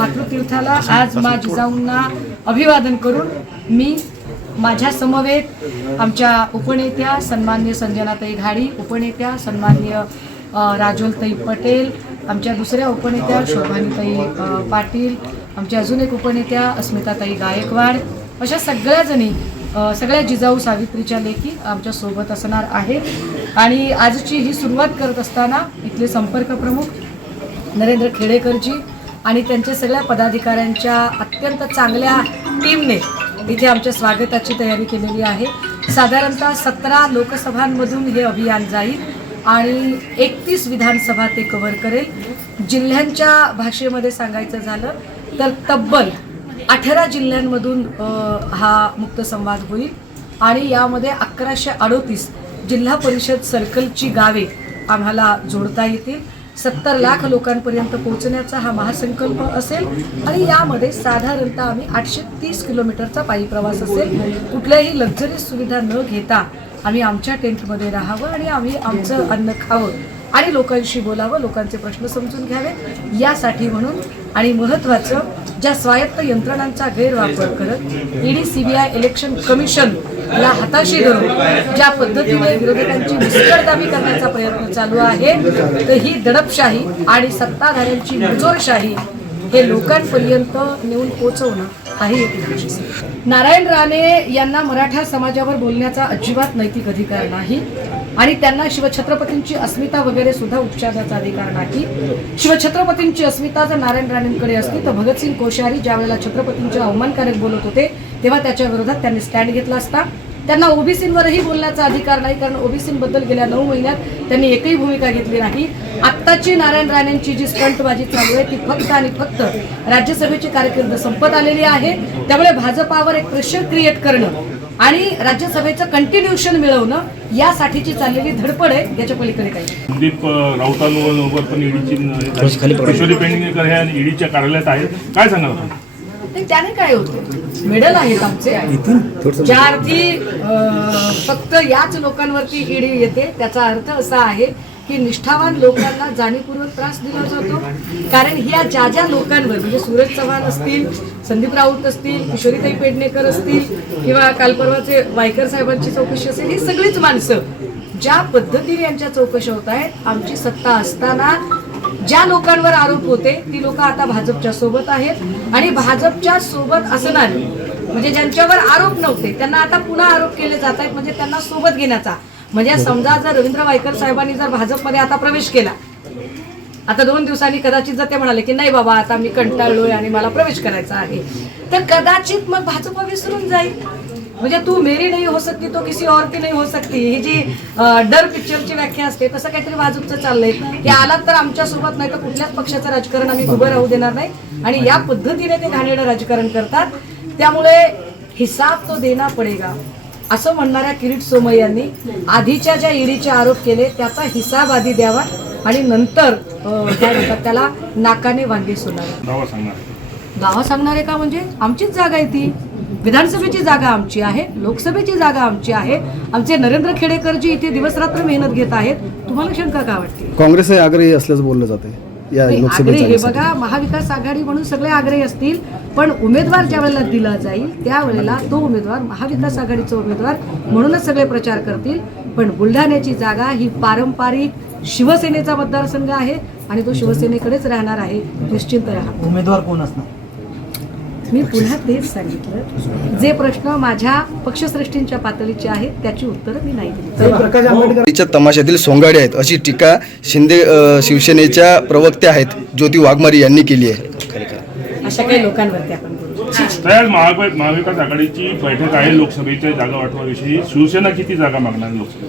मातृतीर्थाला आज मा जिजाऊंना अभिवादन करून मी माझ्या समवेत आमच्या उपनेत्या सन्माननीय संजनाताई घाडी, उपनेत्या सन्माननीय राजोलताई पटेल, आमच्या दुसऱ्या उपनेत्या शोभानीताई पाटील, आमच्या अजून एक उपनेत्या अस्मिताताई गायकवाड, अशा सगळ्या जिजाऊ सावित्रीच्या लेखी आमच्या सोबत असणार आहेत। आणि आजची ही सुरुवात करत असताना इथले संपर्क प्रमुख नरेंद्र खेडेकरजी आणि त्यांच्या सगळ्या पदाधिकाऱ्यांच्या अत्यंत चांगल्या टीमने इथे आमच्या स्वागताची तयारी केलेली आहे। साधारणतः 17 लोकसभांमधून हे अभियान जाईल आणि 31 विधानसभा ते कव्हर करेल। जिल्ह्यांच्या भाषेमध्ये सांगायचं झालं तर तब्बल 18 जिल्ह्यांमधून हा मुक्त संवाद होईल आणि यामध्ये 1138 जिल्हा परिषद सर्कलची गावे आम्हाला जोडता येतील। 70 लाख लोकांपर्यंत पोहोचण्याचा हा महासंकल्प असेल आणि यामध्ये साधारणतः आम्ही 830 किलोमीटरचा पायी प्रवास असेल। कुठल्याही लक्झरी सुविधा न घेता आम्ही आमच्या टेंटमध्ये राहावं आणि आम्ही आमचं अन्न खावं आणि लोकांशी बोलावं, लोकांचे प्रश्न समजून घ्यावेत यासाठी म्हणून। आणि महत्त्वाचं, ज्या स्वायत्त यंत्रणांचा गैरवापर करत ईडी सीबीआय इलेक्शन कमिशनला हाताशी धरून ज्या पद्धतीने विरोधकांची मुस्कटदाबी करण्याचा प्रयत्न चालू आहे, तर ही दडपशाही आणि सत्ताधाऱ्यांची मुजोरशाही हे लोकांपर्यंत नेऊन पोहोचवणं आहे एक उद्देश। नारायण राणे यांना मराठा समाजावर बोलण्याचा अजिबात नैतिक अधिकार नाही आणि त्यांना शिवछत्रपतींची अस्मिता वगैरे सुद्धा उच्चारण्याचा अधिकार नाही। शिवछत्रपतींची अस्मिता जर नारायण राणेंकडे असती तर भगतसिंग कोश्यारी ज्या वेळेला छत्रपतींच्या अवमानकारक बोलत होते तेव्हा त्याच्या विरोधात त्यांनी स्टँड घेतला असता। त्यांना ओबीसींवरही बोलण्याचा अधिकार नाही, कारण ओबीसींबद्दल गेल्या 9 महिन्यात त्यांनी एकही भूमिका घेतली नाही। आत्ताची नारायण राणेंची जी स्टंटबाजी चालू आहे ती फक्त आणि फक्त राज्यसभेची कारकीर्द संपत आलेली आहे। त्यामुळे भाजपावर एक प्रेशर क्रिएट करणं आणि राज्यसभेचं कंटिन्युएशन मिळवणं यासाठीची चाललेली धडपड आहे, याच्या पलीकडे काही। संदीप राऊतांवर पण ईडीची किशोरी पेडणेकर ह्या ईडीच्या कार्यालयात आहेत, काय सांगाल? त्याने काय होतं, मेडल आहेत आमचे, ज्या अर्थी फक्त याच लोकांवरती ईडी येते त्याचा अर्थ असा आहे की निष्ठावान लोकांना जाणीवपूर्वक त्रास दिला जातो। कारण ह्या ज्या लोकांवर म्हणजे सूरज चव्हाण असतील, संदीप राऊत असतील, किशोरीताई पेडणेकर असतील किंवा काल परवाचे वायकर साहेबांची चौकशी असेल, ही सगळीच माणसं ज्या पद्धतीने यांच्या चौकशा होत आहेत, आमची सत्ता असताना ज्या लोकांवर आरोप होते ती लोक आता भाजपच्या सोबत आहेत आणि भाजपच्या सोबत असणारे म्हणजे ज्यांच्यावर आरोप नव्हते त्यांना आता पुन्हा आरोप केले जात आहेत, म्हणजे त्यांना सोबत घेण्याचा। म्हणजे समजा जर रवींद्र वायकर साहेबांनी जर भाजपमध्ये आता प्रवेश केला, आता 2 दिवसांनी कदाचित जर ते म्हणाले की नाही बाबा आता मी कंटाळलोय आणि मला प्रवेश करायचा आहे, तर कदाचित मग भाजप विसरून जाईल। म्हणजे तू मेरी नहीं हो सकती तो किसी और की नहीं हो सकती, ही जी डर पिक्चरची व्याख्या असते तसं काहीतरी भाजपचं चाललंय की आलात तर आमच्या सोबत नाही तर कुठल्याच पक्षाचं राजकारण आम्ही उभं राहू देणार नाही आणि या पद्धतीने ते घाणेरडं राजकारण करतात। त्यामुळे हिसाब तो देना पडेगा असं म्हणणाऱ्या किरीट सोमय्या यांनी आधीच्या ज्या ईडीचे आरोप केले त्याचा हिसाब आधी द्यावा आणि नंतर काय म्हणतात त्याला नाकाने वांगे सोडावे। दावा सांगणारे का, म्हणजे आमचीच जागा आहे ती, विधानसभेची जागा आमची आहे, लोकसभेची जागा आमची आहे। आमचे नरेंद्र खेडेकरजी इथे दिवसरात्र मेहनत घेत आहेत, तुम्हाला शंका का वाटते? काँग्रेस आग्रही असल्याचं बोललं जाते या लोकसभेत। हे बघा, महाविकास आघाडी म्हणून सगळे आग्रही असतील, पण उमेदवार ज्या वेळेला दिला जाईल त्यावेळेला तो उमेदवार महाविकास आघाडीचा उमेदवार म्हणूनच सगळे प्रचार करतील। पण बुलढाण्याची जागा ही पारंपरिक शिवसेनेचा मतदारसंघ आहे आणि तो शिवसेनेकडेच राहणार आहे, निश्चिंत राहा। उमेदवार कोण असणार? मी पुन्हा तेच सांगितलं, जे प्रश्न माझ्या पक्षश्रेष्ठींच्या पातळीचे आहेत त्याची उत्तरं मी नाही दिली। तमाशातील सोंगाडे आहेत अशी टीका शिंदे शिवसेनेच्या प्रवक्त्या आहेत ज्योती वाघमारे यांनी केली आहे। अशा काही लोकांवरती आपण बोलू। महाविकास आघाडीची बैठक आहे लोकसभेच्या जागा वाटपाविषयी, शिवसेना किती जागा मागणार लोकसभेत?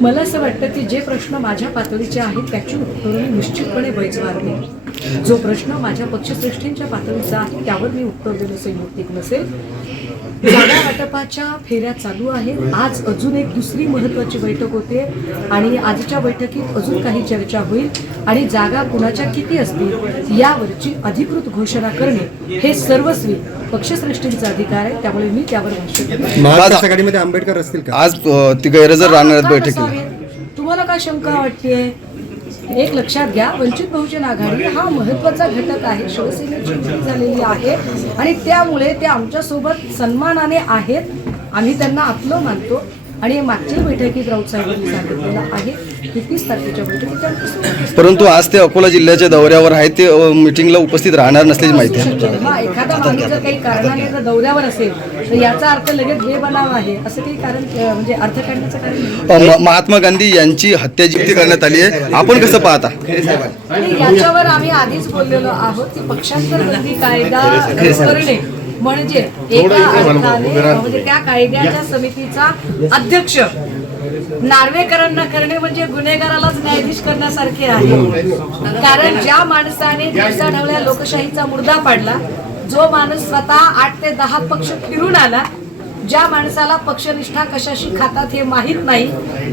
मला असं वाटतं की जे प्रश्न माझ्या पातळीचे आहेत त्याची उत्तरं मी निश्चितपणे वैजवार देईन। जो प्रश्न माझ्या पक्षश्रेष्ठींच्या पातळीचा आहे त्यावर मी उत्तर देणं संयुक्तिक नसेल। जागा वाटपाच्या फेऱ्या चालू आहेत। आज अजून एक दुसरी महत्त्वाची बैठक होते आणि आजच्या बैठकीत अजून काही चर्चा होईल आणि जागा कुणाच्या किती असतील यावरची अधिकृत घोषणा करणे हे सर्वस्वी पक्षश्रेष्ठींचा अधिकार आहे, त्यामुळे मी त्यावर भाष्य करतो। महाविकास आघाडीमध्ये आंबेडकर असतील का? आज ती गैरहजर राहणार आहेत बैठकीला, तुम्हाला काय शंका वाटते? एक लक्षात घ्या, वंचित बहुजन आघाडी हा महत्त्वाचा घटक आहे, शिवसेनेची युती झालेली आहे आणि त्यामुळे ते आमच्यासोबत सन्मानाने आहेत. आम्ही त्यांना आपलं मानतो आणि मागच्या बैठकीत राऊत साहेबांनी सांगितलेलं आहे की 30 तारखेच्या बैठकीत आमच्यासोबत. परंतु आज ते अकोला जिल्ह्याच्या दौऱ्यावर आहेत, ते मीटिंगला उपस्थित राहणार नसल्याची माहिती आहे. हा, एखादा माणूस जर काही कारणाने जर दौऱ्यावर असेल तर याचा अर्थ लगेच बेबनाव आहे असं काही कारण म्हणजे अर्थ काढण्याचं कारण नाही. महात्मा गांधी यांची हत्या जी करण्यात आली आहे, आपण कसं पाहता? आणि याच्यावर आम्ही आधीच बोललेलो आहोत की पक्षांतर बंदी कायदा करणे म्हणजे एका अर्थाने म्हणजे त्या कायद्याच्या समितीचा अध्यक्ष नार्वेकरांना करणे म्हणजे गुन्हेगारालाच न्यायाधीश करण्यासारखे आहे. कारण ज्या माणसाने दिवसाढवळ्या लोकशाहीचा मुर्दा पाडला, जो माणूस स्वतः 8 ते 10 पक्ष फिरून आला, ज्या माणसाला पक्षनिष्ठा कशाशी खातात हे माहीत नाही,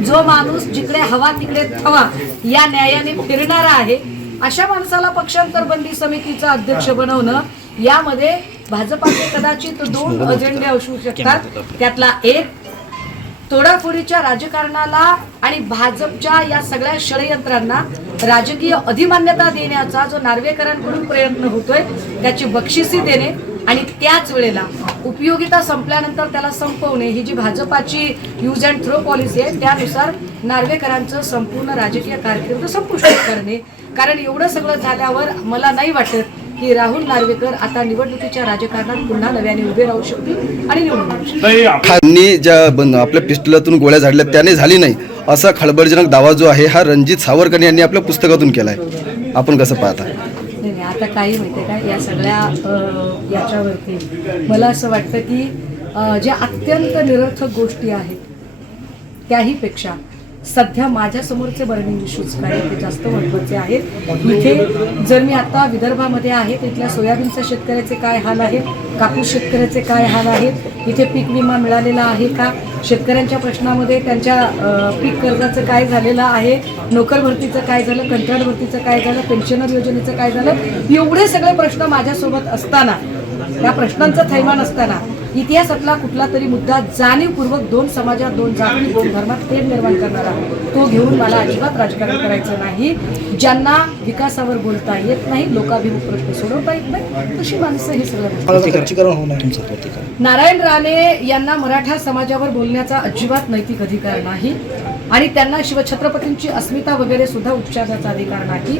जो माणूस जिकडे हवा तिकडे थवा या न्यायाने फिरणारा आहे, अशा माणसाला पक्षांतर बंदी समितीचा अध्यक्ष बनवणं यामध्ये भाजपाचे कदाचित 2 अजेंडे असू शकतात. त्यातला एक तोडाफोडीच्या राजकारणाला आणि भाजपच्या या सगळ्या षडयंत्रांना राजकीय अधिमान्यता देण्याचा जो नार्वेकरांकडून प्रयत्न होतोय त्याची बक्षिसी देणे आणि त्याच वेळेला उपयोगिता संपल्यानंतर त्याला संपवणे ही जी भाजपाची यूज अँड थ्रो पॉलिसी आहे त्यानुसार नार्वेकरांचं संपूर्ण राजकीय कारकीर्द संपुष्टित करणे. कारण एवढं सगळं झाल्यावर मला नाही वाटत की राहुल नार्वेकर आता निवडणुकीच्या राजकारणात पुन्हा नव्याने उभे राहू शकतील आणि निवडून येऊ शकतील. नाही, आप- खाननी ज्या आपल्या पिस्टलातून गोळ्या झाडल्या त्याने झाली नाही असा खळबळजनक दावा जो आहे हा रणजित सावरकर यांनी आपल्या पुस्तकातून केला आहे, आपण कसं पाहता? नाही नाही, आता काही माहिती आहे का या सगळ्या याच्यावरती मला असं वाटतं की ज्या अत्यंत निरर्थक गोष्टी आहेत त्याहीपेक्षा सध्या माझ्यासमोरचे बर्निंग इश्यूज काय ते जास्त महत्त्वाचे आहेत. इथे जर मी आता विदर्भामध्ये आहे तिथल्या सोयाबीनच्या शेतकऱ्याचे काय हाल आहेत, कापूस शेतकऱ्याचे काय हाल आहेत, इथे पीक विमा मिळालेला आहे का, शेतकऱ्यांच्या प्रश्नामध्ये त्यांच्या पीक कर्जाचं काय झालेलं आहे, नोकर भरतीचं काय झालं, कंत्राट भरतीचं काय झालं, पेन्शनर योजनेचं काय झालं, एवढे सगळे प्रश्न माझ्यासोबत असताना या प्रश्नांचं थैमान असताना इतिहासातला कुठला तरी मुद्दा जाणीवपूर्वक 2 समाजात 2 जाती 2 धर्मात तेढ निर्माण करणारा तो घेऊन मला अजिबात राजकारण करायचं नाही. ज्यांना विकासावर बोलता येत नाही, लोकाभिमुख प्रश्न सोडवता येत नाही, तशी माणसं हे सगळं. नारायण राणे यांना मराठा समाजावर बोलण्याचा अजिबात नैतिक अधिकार नाही आणि त्यांना शिवछत्रपतींची अस्मिता वगैरे सुद्धा उपचाराचा अधिकार नाही.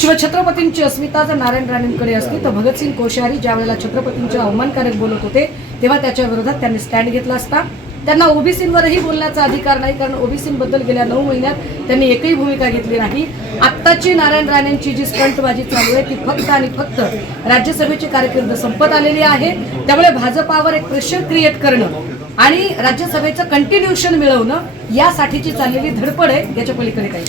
शिवछत्रपतींची अस्मिता जर नारायण राणेंकडे असती तर भगतसिंग कोश्यारी ज्या वेळेला छत्रपतींचे अवमानकारक बोलत होते तेव्हा त्याच्या विरोधात त्यांनी स्टँड घेतला असता. त्यांना ओबीसींवरही बोलण्याचा अधिकार नाही कारण ओबीसींबद्दल गेल्या 9 महिन्यात त्यांनी एकही भूमिका घेतली नाही. आत्ताची नारायण राणेंची जी स्टंटबाजी चालू आहे ती फक्त आणि फक्त राज्यसभेची कारकीर्द संपत आलेली आहे. त्यामुळे भाजपावर एक प्रेशर क्रिएट करणं आणि राज्यसभेचं कंटिन्युएशन मिळवणं यासाठीची चाललेली धडपड आहे, याच्या पलीकडे काही.